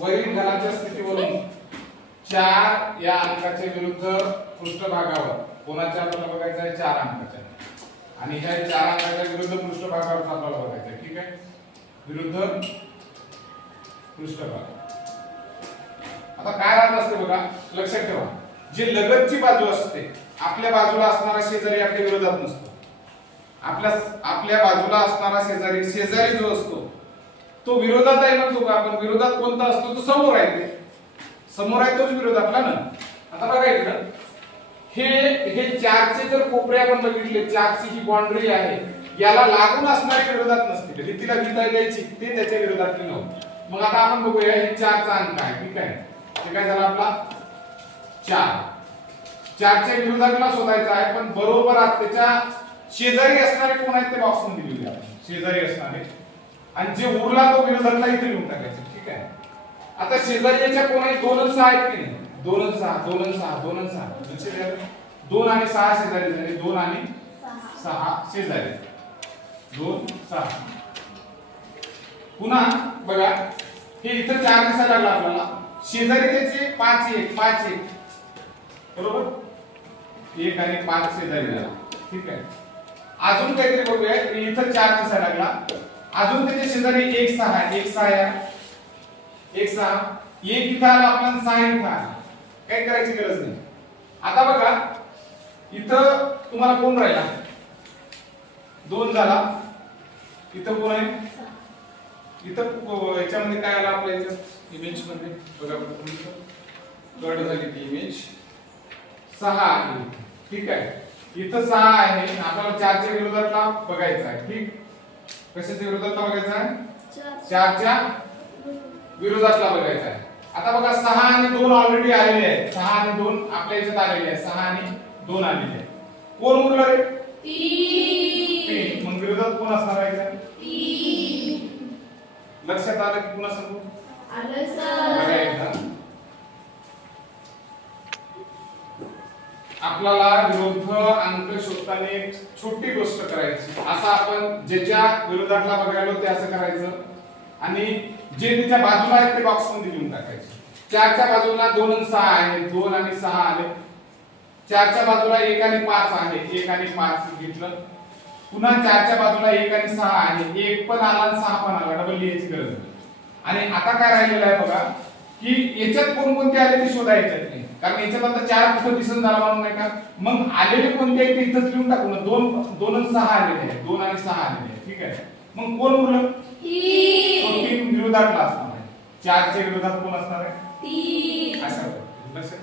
वरील घनाच्या स्थितीवरून 4 या अंकाच्या विरुद्ध पृष्ठभागावर कोणाच्या आपल्याला बघायचं आहे 4 अंकाच्या आणि ह्या 4 अंकाच्या विरुद्ध पृष्ठभागावर आपल्याला बघायचं आहे. ठीक आहे, विरुद्ध पृष्ठभाग. आता काय राहत असते बघा, लक्षात ठेवा, जे लगतची बाजू असते आपल्या बाजूला असणारा शेजारी आपल्या विरोधात नसतो. आपल्या बाजूला असणारा शेजारी जो असतो तो विरोधात आहे म्हणतो का आपण. विरोधात कोणता असतो, तो समोर आहे. समोर आहे तोच विरोध आपला ना. आता बघा इकडं हे 4चे जर कोपरे आपण बघितले, 4ची ही बाउंड्री आहे, याला लागून असणारी विरोधात नसते, रीतीला भीता द्यायची ते त्याच्या विरोधात नव्हतं. मग आता आपण बघूया हे 4चा अंक आहे. ठीक आहे, हे काय झाला आपला 4. 4च्या विरोधातला शोधायचा आहे, पण बरोबर त्याच्या शेजारी असणारे कोण आहेत ते बॉक्स मध्ये लिहूया आपण. शेजारी असणारे आणि जे उरला तो विरोधातला इथे लिहून टाकायचा. ठीक आहे, आता शेजारीच्या कोण आहेत, 2 आणि 6 आहेत की नाही. 2 आणि 6 2 आणि 6 2 आणि 6 2 आणि 6 शेजारी झाले. 2 आणि 6 शेजारी 2 6. पुन्हा बघा हे इथं 4 दिसायला लागला आपल्याला. शेजारी त्याचे 5 1 5 1 बरोबर, 1 आणि 5 शेजारी झाला. ठीक आहे, अजून काहीतरी बघूया. इथं 4 दिसायला लागला. अजून त्याच्या शेजारी 1 6 1 6 या 1 6 1 इथं आला आपल्याला 6 इथं आला. काय करायची गरज नाही. आता बघा इथं तुम्हाला कोण राहिला, 2 झाला. इथं कोण आहे, इथं याच्यामध्ये काय आला आपल्या याच्यात इमेज मध्ये बघा कट झाली ती इमेज 6 आहे. ठीक आहे, इथं 6 आहे. आपल्याला 4च्या विरोधातला बघायचा आहे. ठीक, कशाच्या विरोधातला बघायचा आहे, 4च्या विरोधातला बघायचा आहे. आता बघा 6 आणि 2 ऑलरेडी आलेले आहेत. 6 आणि 2 आपल्या याच्यात आलेले आहेत. 6 आणि 2 आलेले आहेत. कोण उरलं रे, 3. मग विरोधात कोण असणार आहे, 3. लक्षात आलं की पुन्हा सांगू आलं सर. आपल्याला विरुद्ध अंक शोधताना एक छोटी गोष्ट करायची. असं आपण ज्याच्या विरोधातला बघायलो ते असं करायचं आणि जे त्याच्या बाजूला आहेत ते बॉक्स मध्ये लिहून टाकायचे. 4च्या बाजूला 2 आणि 6 आहे. 2 आणि 6 आले. 4च्या बाजूला 1 आणि 5 आहे. 1 आणि 5 घेतलं. पुन्हा 4च्या बाजूला 1 आणि 6 आहे. 1 पण आला आणि 6 पण आला. डबल लिहायची गरज नाही. आणि आता काय राहिलेलं आहे बघा की याच्यात कोणकोणते आले ते शोधायचे नाही, कारण याच्यात आता 4 कुठं दिसून झाला म्हणून नाही का. मग आलेले कोणते आहेत ते इथंच लिहून टाकू ना. 2 आणि 6 आलेले आहेत. 2 आणि 6 आलेले आहेत. ठीक आहे, मग कोण उरलं, 3 विरोधातला असणार आहे. 4च्या विरोधात कोण असणार आहे, 3. असं लक्षात